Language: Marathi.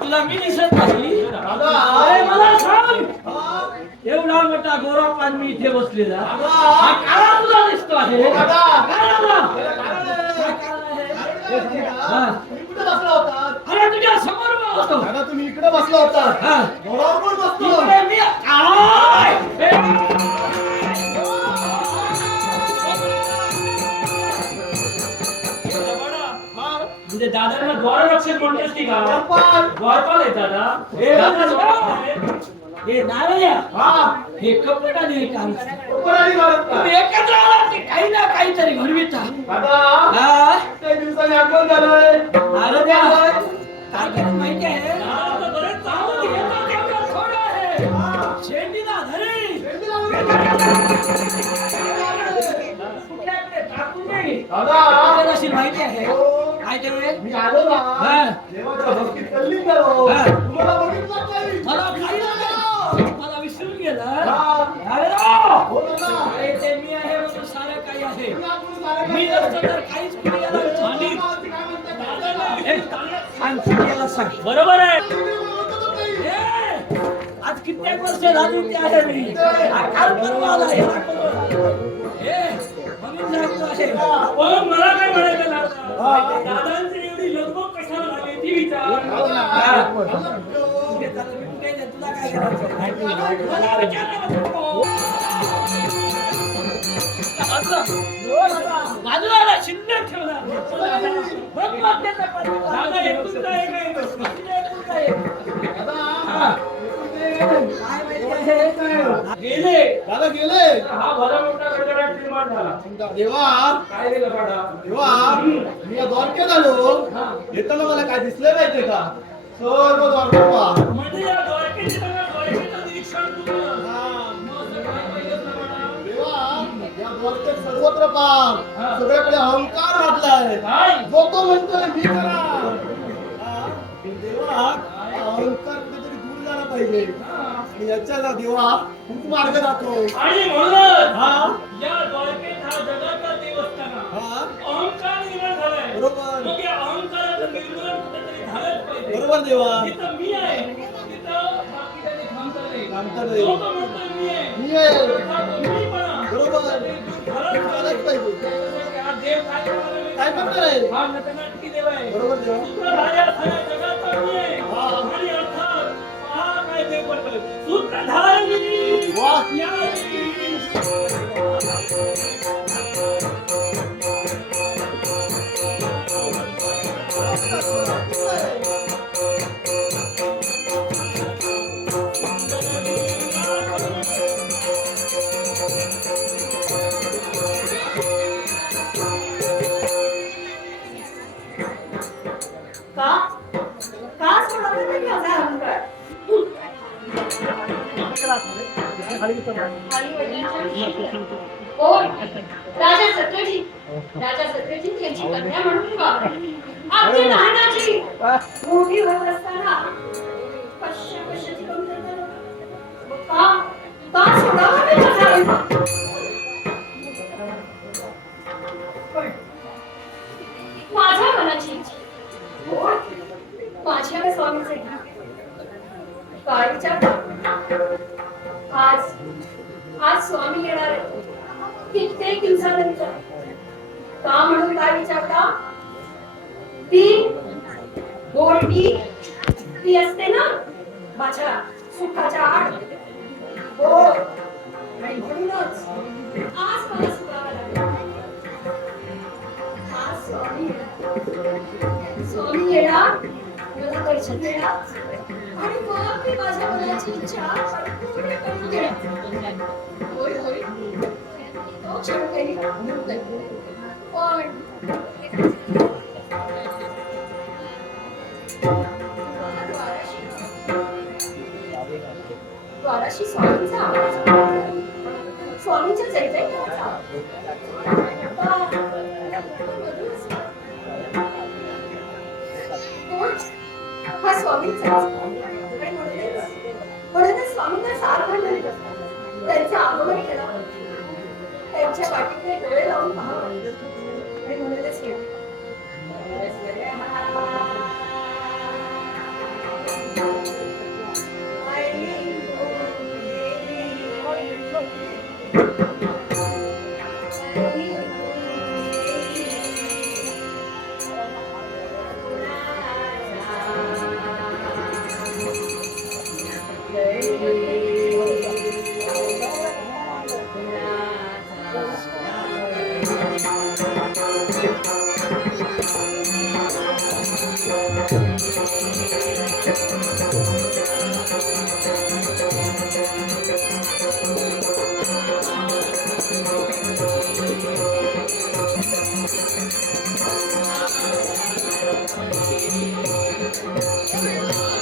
तुला मी दिसत नाही मला सांग एवढा मोठा गोरापान मी इथे बसलेला काळा तुला दिसतो आहे अरे तुझ्या समोर होतो तुम्ही इकडे बसला होता बरोबर बसतो मी म्हणजे दादांना द्वाररक्षक म्हणतेस की का द्वारपाल आहे दादा हे नारळ्या हे कपडाने काम तुम्ही एकत्र आलात की काही ना काहीतरी घडवीचा काही दिवसांनी आगमन झालंय नारळ्या काय करत माहिती आहे शेंडीला धरी कुठल्याकडे टाकू नये माहिती आहे काय ते मी आलो ना देवाच्या भक्तीत तल्लीन झालो तुम्हाला बघितलं नाही मला विसरून गेला ते मी आहे म्हणून सारं काही आहे मी नसतं तर काहीच सांग बरोबर आहे आज कित्येक वर्ष झाली ते आहे मी काल परवा आला मला काय म्हणायचं दादांची एवढी लगबग कशाला झाली ती विचार तुला काय बाजूला शिल्लक ठेवला गेले दादा गेले हा भला मोठा गडगडाट निर्माण झाला देवा काय रे गपाडा देवा मी या द्वारकेत आलो येताना मला काय दिसलं माहितीये का सर्व द्वारका म्हणजे या द्वारकेचे द्वारकेचं निरीक्षण या द्वारकेत सर्वत्र पार सगळ्याकडे अहंकार घातलाय जो तो म्हणतोय मी करा देवा अहंकार कुठेतरी दूर झाला पाहिजे आणि याच्याला देवा खूप मार्ग जातो आणि म्हणून या द्वारकेत हा जगाचा देव असताना अहंकार निर्माण झालाय बरोबर मग या अहंकाराचं निर्मूलन कुठेतरी झालंच पाहिजे बरोबर देवा जिथं मी आहे तिथं बाकीच्याने थांबता थांबता नाही जो तो म्हणतोय मी आहे बरोबर झालंच पाहिजे हा देव काय म्हणणार आहे हा नटनाटकी देव आहे बरोबर देवा सूत्रधार्या साऱ्या जगाचा मी आहे आणि अर्थात हा काय देव म्हणतोय सूत्रधारी वाह राजा सत्यजित यांची कन्या म्हणून आपली लहानाची मोठी होत असताना कशाची कमतरता का सोडावा माझ्या मनाची इच्छा माझ्या स्वामीचे काळीच्या आज स्वामी येणार आहे कित्येक दिवसानंतर का म्हणून काय विचारता ती गोडगी ती असते ना माझ्या सुखाच्या आड हो आणि म्हणूनच आज मला सुखावा लागला आज स्वामी येणार मला दर्शन देणार आणि मग मी माझ्या मनाची इच्छा पूर्ण करून घेणार होय होय तो क्षण काही पण द्वाराशी स्वामींचा आवाज. स्वामींच्या जयजयकाराचा आवाज. कोण? हा स्वामींचा. म्हणूनच स्वामींना साथ घालणारे असतात. त्यांचे आगमन केलं, त्यांच्या वाटेकडे डोळे लावून पाहावं आणि म्हणूनच केलं. Thank you.